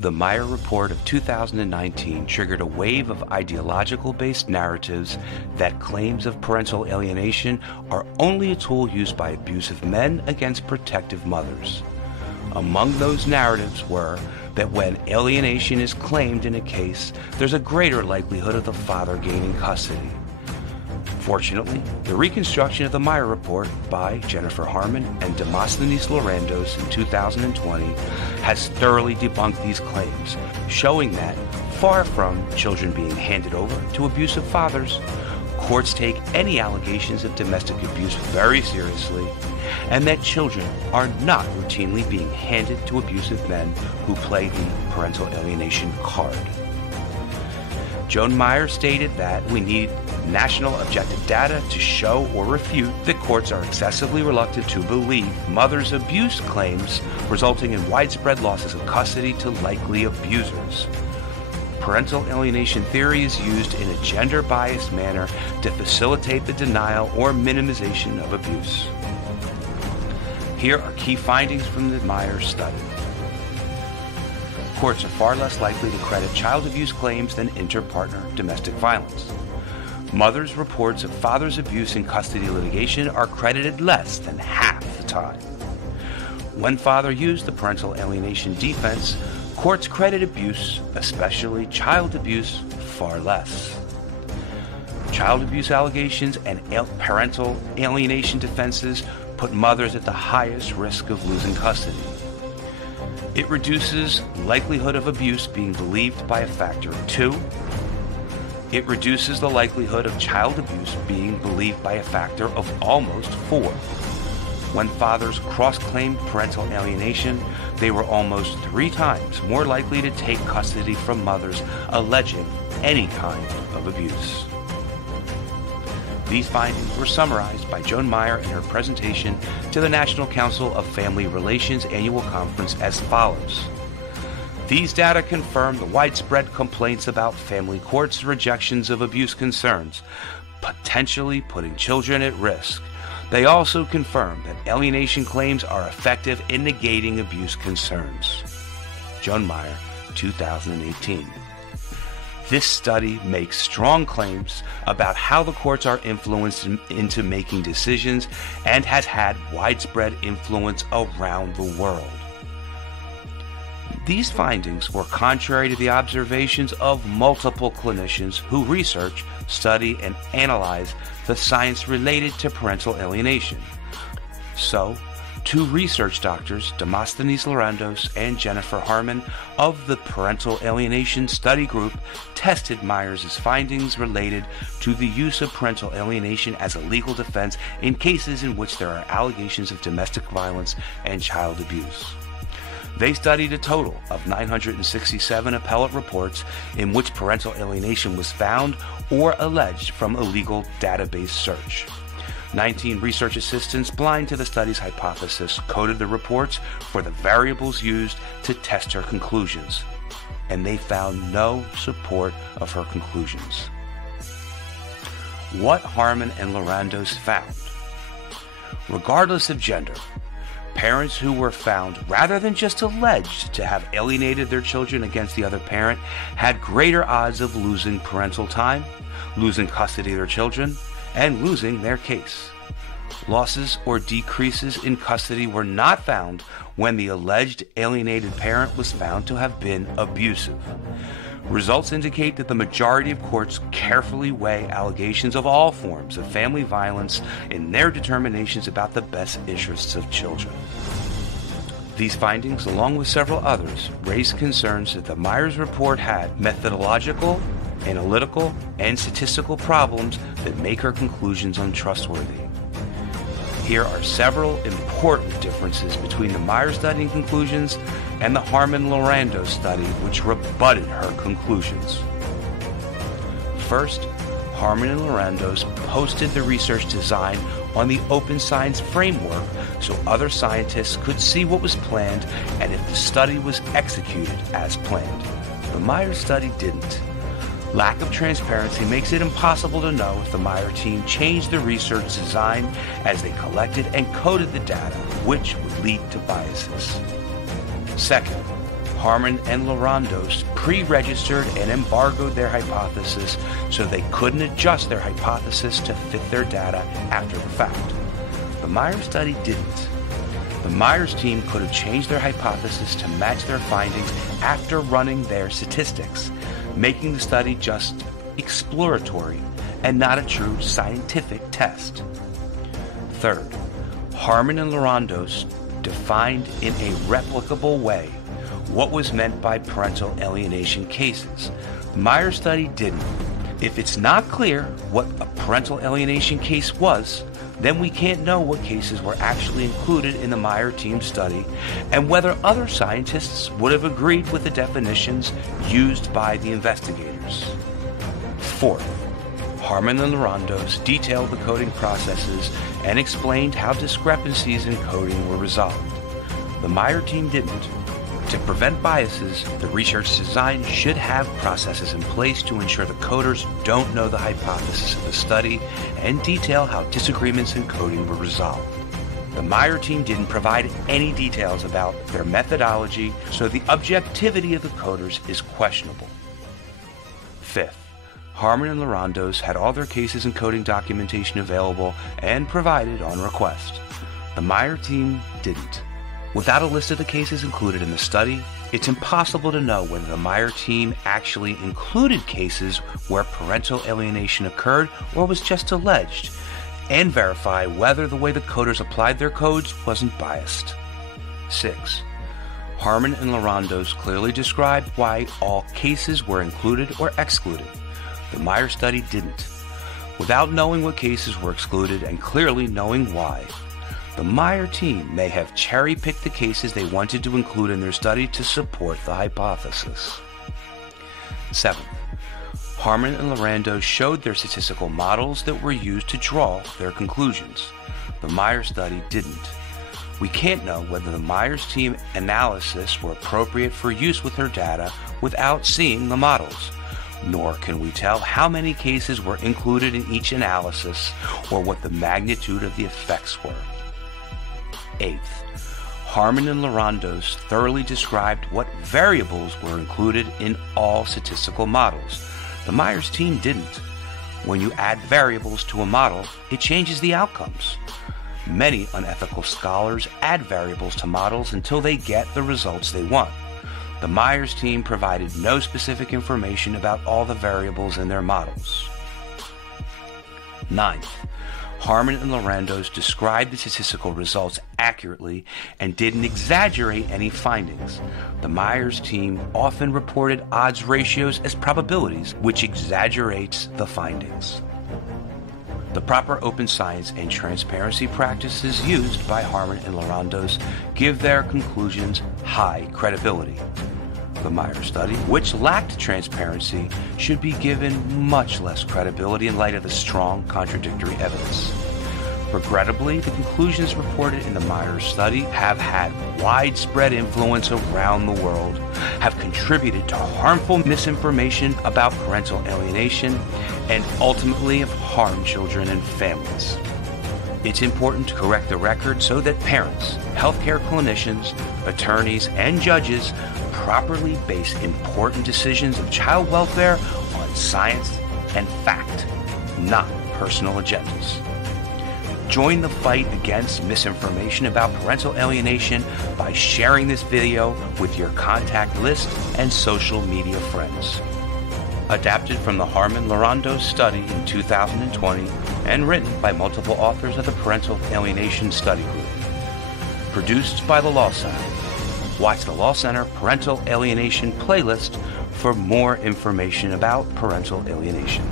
The Meier report of 2019 triggered a wave of ideological-based narratives that claims of parental alienation are only a tool used by abusive men against protective mothers. Among those narratives were that when alienation is claimed in a case, there's a greater likelihood of the father gaining custody. Fortunately, the reconstruction of the Meier report by Jennifer Harman and Demosthenes Lorandos in 2020 has thoroughly debunked these claims, showing that, far from children being handed over to abusive fathers, courts take any allegations of domestic abuse very seriously, and that children are not routinely being handed to abusive men who play the parental alienation card. Joan Meier stated that we need national objective data to show or refute that courts are excessively reluctant to believe mothers' abuse claims resulting in widespread losses of custody to likely abusers. Parental alienation theory is used in a gender-biased manner to facilitate the denial or minimization of abuse. Here are key findings from the Meier study. Courts are far less likely to credit child abuse claims than inter-partner domestic violence. Mothers' reports of father's abuse in custody litigation are credited less than half the time. When father used the parental alienation defense, courts credit abuse, especially child abuse, far less. Child abuse allegations and parental alienation defenses put mothers at the highest risk of losing custody. It reduces likelihood of abuse being believed by a factor of 2. It reduces the likelihood of child abuse being believed by a factor of almost 4. When fathers cross-claimed parental alienation, they were almost 3 times more likely to take custody from mothers alleging any kind of abuse. These findings were summarized by Joan Meier in her presentation to the National Council of Family Relations Annual Conference as follows. These data confirm the widespread complaints about family courts' rejections of abuse concerns, potentially putting children at risk. They also confirm that alienation claims are effective in negating abuse concerns. Joan Meier, 2018. This study makes strong claims about how the courts are influenced into making decisions and has had widespread influence around the world. These findings were contrary to the observations of multiple clinicians who research, study, and analyze the science related to parental alienation. So, 2 research doctors, Demosthenes Lorandos and Jennifer Harman, of the Parental Alienation Study Group, tested Meier's findings related to the use of parental alienation as a legal defense in cases in which there are allegations of domestic violence and child abuse. They studied a total of 967 appellate reports in which parental alienation was found or alleged from a legal database search. 19 research assistants blind to the study's hypothesis coded the reports for the variables used to test her conclusions, and they found no support of her conclusions. What Harman and Lorandos found. Regardless of gender, parents who were found, rather than just alleged, to have alienated their children against the other parent had greater odds of losing parental time, losing custody of their children, and losing their case. Losses or decreases in custody were not found when the alleged alienated parent was found to have been abusive. Results indicate that the majority of courts carefully weigh allegations of all forms of family violence in their determinations about the best interests of children. These findings, along with several others, raised concerns that the Meier's report had methodological, analytical, and statistical problems that make her conclusions untrustworthy. Here are several important differences between the Meier study conclusions and the Harman-Lorandos study, which rebutted her conclusions. First, Harman and Lorandos posted the research design on the Open Science framework so other scientists could see what was planned and if the study was executed as planned. The Meier study didn't. Lack of transparency makes it impossible to know if the Meier team changed the research design as they collected and coded the data, which would lead to biases. Second, Harman and Lorandos pre-registered and embargoed their hypothesis so they couldn't adjust their hypothesis to fit their data after the fact. The Meier study didn't. The Meier's team could have changed their hypothesis to match their findings after running their statistics, making the study just exploratory and not a true scientific test. Third, Harman and Lorandos defined in a replicable way what was meant by parental alienation cases. The Meier study didn't. If it's not clear what a parental alienation case was, then we can't know what cases were actually included in the Meier team study and whether other scientists would have agreed with the definitions used by the investigators. Fourth, Harman and Lorandos detailed the coding processes and explained how discrepancies in coding were resolved. The Meier team didn't. To prevent biases, the research design should have processes in place to ensure the coders don't know the hypothesis of the study and detail how disagreements in coding were resolved. The Meier team didn't provide any details about their methodology, so the objectivity of the coders is questionable. Fifth, Harman and Lorandos had all their cases and coding documentation available and provided on request. The Meier team didn't. Without a list of the cases included in the study, it's impossible to know whether the Meier team actually included cases where parental alienation occurred or was just alleged, and verify whether the way the coders applied their codes wasn't biased. 6. Harman and Lorandos clearly described why all cases were included or excluded. The Meier study didn't. Without knowing what cases were excluded and clearly knowing why, the Meier team may have cherry-picked the cases they wanted to include in their study to support the hypothesis. 7. Harman and Lorandos showed their statistical models that were used to draw their conclusions. The Meier study didn't. We can't know whether the Meier's team analysis were appropriate for use with their data without seeing the models, nor can we tell how many cases were included in each analysis or what the magnitude of the effects were. 8th, Harman and Lorandos thoroughly described what variables were included in all statistical models. The Meier's team didn't. When you add variables to a model, it changes the outcomes. Many unethical scholars add variables to models until they get the results they want. The Meier's team provided no specific information about all the variables in their models. 9th, Harman and Lorandos described the statistical results accurately and didn't exaggerate any findings. The Meier's team often reported odds ratios as probabilities, which exaggerates the findings. The proper open science and transparency practices used by Harman and Lorandos give their conclusions high credibility. The Meier study, which lacked transparency, should be given much less credibility in light of the strong contradictory evidence. Regrettably, the conclusions reported in the Meier study have had widespread influence around the world, have contributed to harmful misinformation about parental alienation, and ultimately have harmed children and families. It's important to correct the record so that parents, healthcare clinicians, attorneys, and judges properly base important decisions of child welfare on science and fact, not personal agendas. Join the fight against misinformation about parental alienation by sharing this video with your contact list and social media friends. Adapted from the Harman-Lorandos study in 2020 and written by multiple authors of the Parental Alienation Study Group. Produced by the Law Center. Watch the Law Center Parental Alienation playlist for more information about parental alienation.